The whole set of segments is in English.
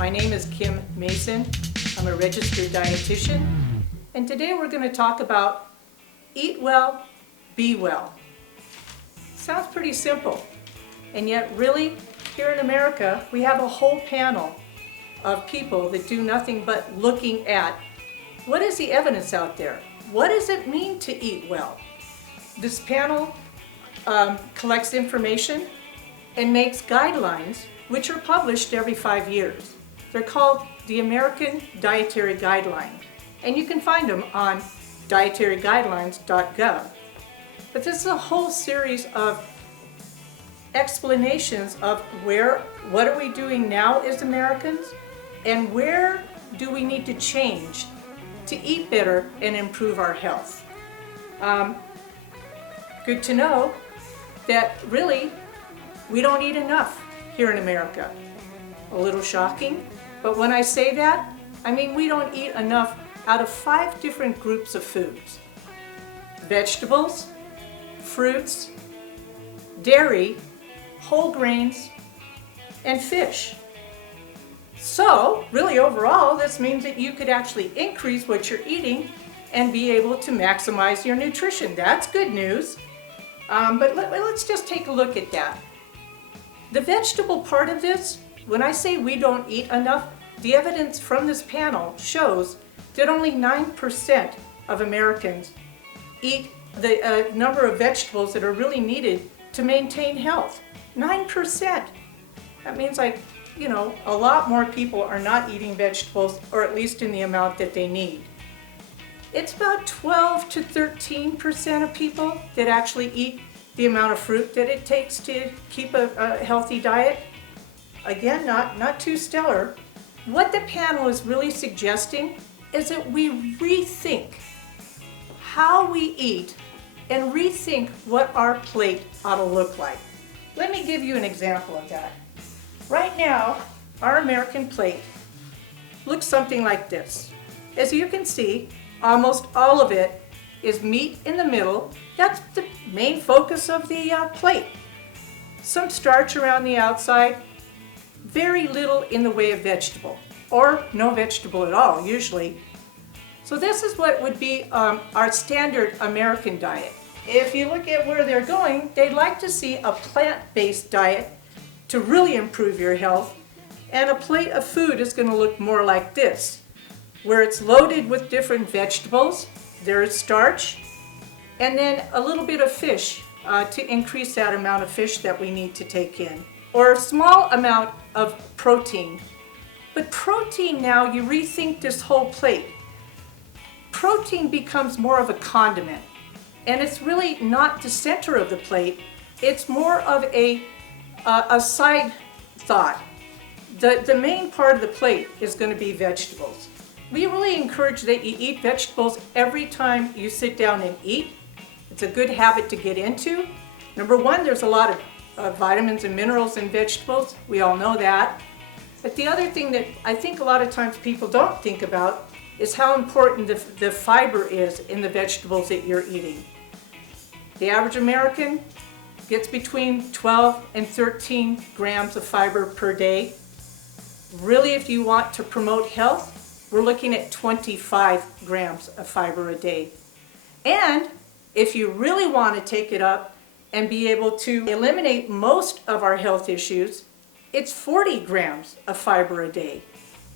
My name is Kim Mason. I'm a registered dietitian, and today we're going to talk about eat well, be well. Sounds pretty simple, and yet really here in America we have a whole panel of people that do nothing but looking at what is the evidence out there? What does it mean to eat well? This panel collects information and makes guidelines which are published every 5 years. They're called the American Dietary Guidelines, and you can find them on dietaryguidelines.gov. But this is a whole series of explanations of what are we doing now as Americans, and where do we need to change to eat better and improve our health. Good to know that really we don't eat enough here in America. A little shocking, but when I say that, I mean we don't eat enough out of 5 different groups of foods: vegetables, fruits, dairy, whole grains, and fish. So really overall this means that you could actually increase what you're eating and be able to maximize your nutrition. That's good news. But let's just take a look at that. The vegetable part of this, when I say we don't eat enough, the evidence from this panel shows that only 9% of Americans eat the number of vegetables that are really needed to maintain health. 9%. That means a lot more people are not eating vegetables, or at least in the amount that they need. It's about 12 to 13% of people that actually eat the amount of fruit that it takes to keep a healthy diet. Again, not too stellar. What the panel is really suggesting is that we rethink how we eat and rethink what our plate ought to look like. Let me give you an example of that. Right now, our American plate looks something like this. As you can see, almost all of it is meat in the middle. That's the main focus of the plate. Some starch around the outside, very little in the way of vegetable, or no vegetable at all usually. So this is what would be our standard American diet. If you look at where they're going, they'd like to see a plant-based diet to really improve your health, and a plate of food is going to look more like this, where it's loaded with different vegetables, there is starch, and then a little bit of fish to increase that amount of fish that we need to take in, or a small amount of protein. But protein now, you rethink this whole plate. Protein becomes more of a condiment, and it's really not the center of the plate. It's more of a side thought. The main part of the plate is going to be vegetables. We really encourage that you eat vegetables every time you sit down and eat. It's a good habit to get into. Number one, there's a lot of vitamins and minerals in vegetables. We all know that. But the other thing that I think a lot of times people don't think about is how important the fiber is in the vegetables that you're eating. The average American gets between 12 and 13 grams of fiber per day. Really, if you want to promote health, we're looking at 25 grams of fiber a day. And if you really want to take it up and be able to eliminate most of our health issues, it's 40 grams of fiber a day.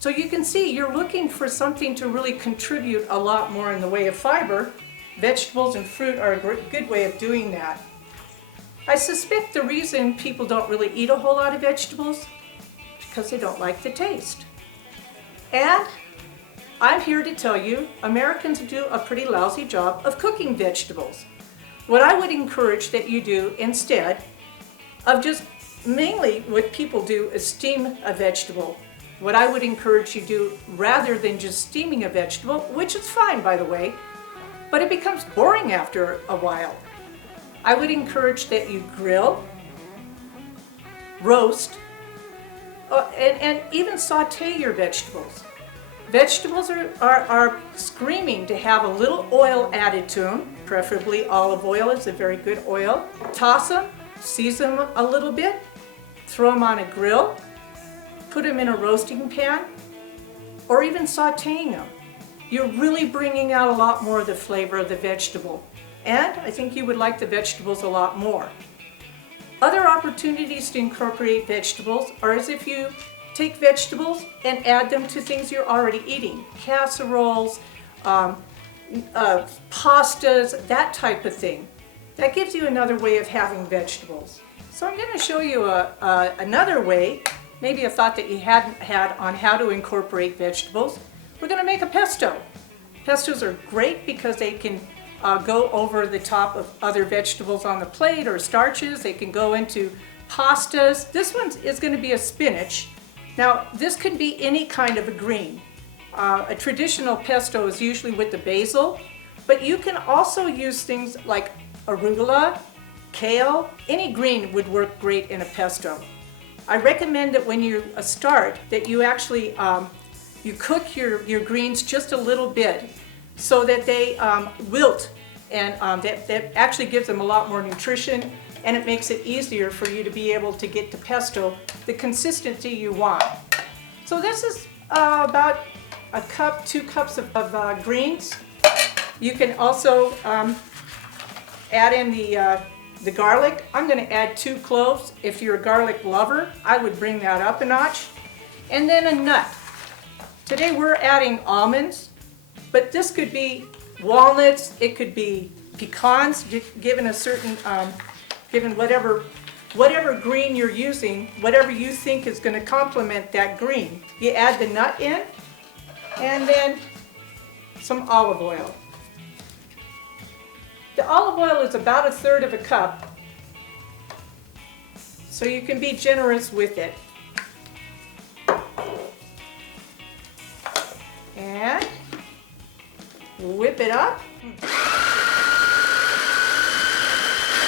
So you can see you're looking for something to really contribute a lot more in the way of fiber. Vegetables and fruit are a good way of doing that. I suspect the reason people don't really eat a whole lot of vegetables is because they don't like the taste. And I'm here to tell you, Americans do a pretty lousy job of cooking vegetables. What I would encourage that you do instead of just mainly what people do is steam a vegetable. What I would encourage you do, rather than just steaming a vegetable, which is fine by the way, but it becomes boring after a while. I would encourage that you grill, roast, and even saute your vegetables. Vegetables are screaming to have a little oil added to them. Preferably olive oil is a very good oil. Toss them, season them a little bit, throw them on a grill, put them in a roasting pan, or even sauteing them, you're really bringing out a lot more of the flavor of the vegetable. And I think you would like the vegetables a lot more. Other opportunities to incorporate vegetables are as if you take vegetables and add them to things you're already eating. Casseroles, pastas, that type of thing. That gives you another way of having vegetables. So I'm going to show you another way, maybe a thought that you hadn't had on how to incorporate vegetables. We're going to make a pesto. Pestos are great because they can go over the top of other vegetables on the plate or starches. They can go into pastas. This one is going to be a spinach. Now, this could be any kind of a green. A traditional pesto is usually with the basil, but you can also use things like arugula, kale. Any green would work great in a pesto. I recommend that when you start, that you actually you cook your greens just a little bit so that they wilt, and that actually gives them a lot more nutrition, and it makes it easier for you to be able to get the pesto the consistency you want. So this is about a cup, 2 cups of greens. You can also add in the garlic. I'm going to add 2 cloves. If you're a garlic lover, I would bring that up a notch. And then a nut. Today we're adding almonds, but this could be walnuts, it could be pecans, given a certain, given whatever green you're using, whatever you think is going to complement that green. You add the nut in, and then some olive oil. The olive oil is about 1/3 of a cup, so you can be generous with it. And whip it up.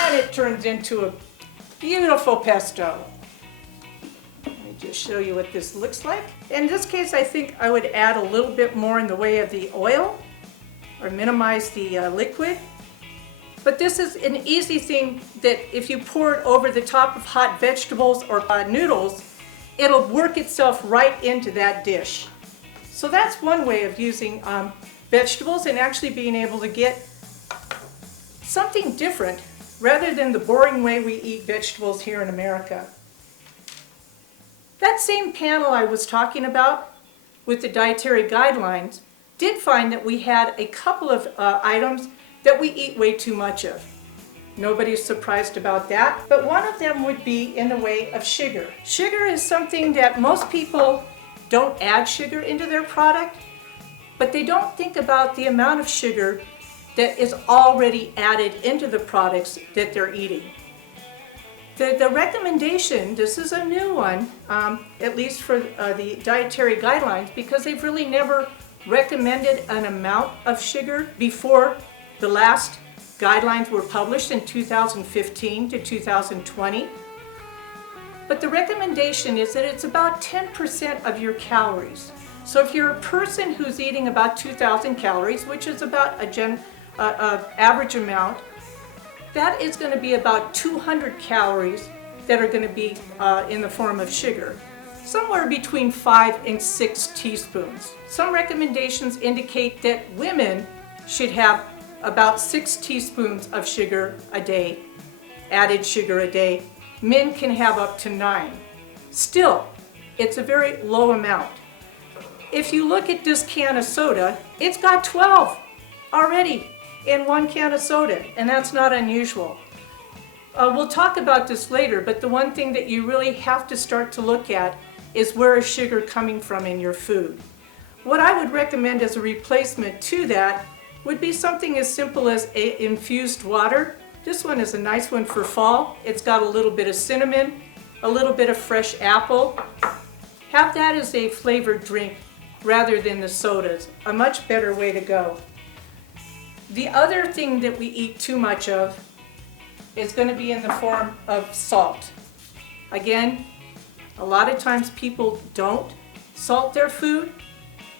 And it turns into a beautiful pesto. Let me just show you what this looks like. In this case, I think I would add a little bit more in the way of the oil, or minimize the liquid. But this is an easy thing that if you pour it over the top of hot vegetables or noodles, it'll work itself right into that dish. So that's one way of using vegetables and actually being able to get something different rather than the boring way we eat vegetables here in America. That same panel I was talking about with the dietary guidelines did find that we had a couple of items that we eat way too much of. Nobody's surprised about that, but one of them would be in the way of sugar. Sugar is something that most people don't add sugar into their product, but they don't think about the amount of sugar that is already added into the products that they're eating. The recommendation, this is a new one, at least for the dietary guidelines, because they've really never recommended an amount of sugar before the last guidelines were published in 2015 to 2020. But the recommendation is that it's about 10% of your calories. So if you're a person who's eating about 2,000 calories, which is about an average amount, that is going to be about 200 calories that are going to be in the form of sugar. Somewhere between 5 and 6 teaspoons. Some recommendations indicate that women should have about 6 teaspoons of sugar a day, added sugar a day. Men can have up to 9. Still, it's a very low amount. If you look at this can of soda, it's got 12 already in one can of soda, and that's not unusual. We'll talk about this later, but the one thing that you really have to start to look at is where is sugar coming from in your food. What I would recommend as a replacement to that would be something as simple as infused water. This one is a nice one for fall. It's got a little bit of cinnamon, a little bit of fresh apple. Have that as a flavored drink rather than the sodas. A much better way to go. The other thing that we eat too much of is going to be in the form of salt. Again, a lot of times people don't salt their food,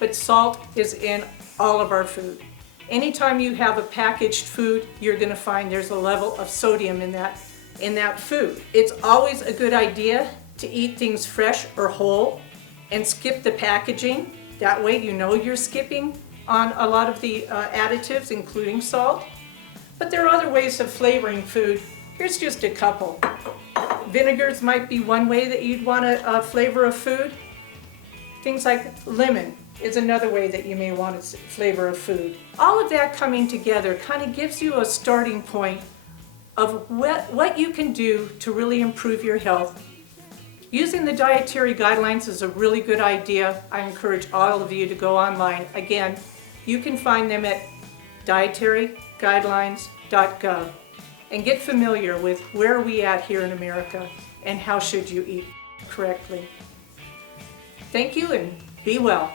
but salt is in all of our food. Anytime you have a packaged food, you're going to find there's a level of sodium in that food. It's always a good idea to eat things fresh or whole. and skip the packaging. That way you know you're skipping on a lot of the additives, including salt. But there are other ways of flavoring food. Here's just a couple. Vinegars might be one way that you'd want to flavor a food. Things like lemon is another way that you may want to flavor a food. All of that coming together kind of gives you a starting point of what you can do to really improve your health. Using the dietary guidelines is a really good idea. I encourage all of you to go online. Again, you can find them at dietaryguidelines.gov and get familiar with where are we at here in America and how should you eat correctly. Thank you and be well.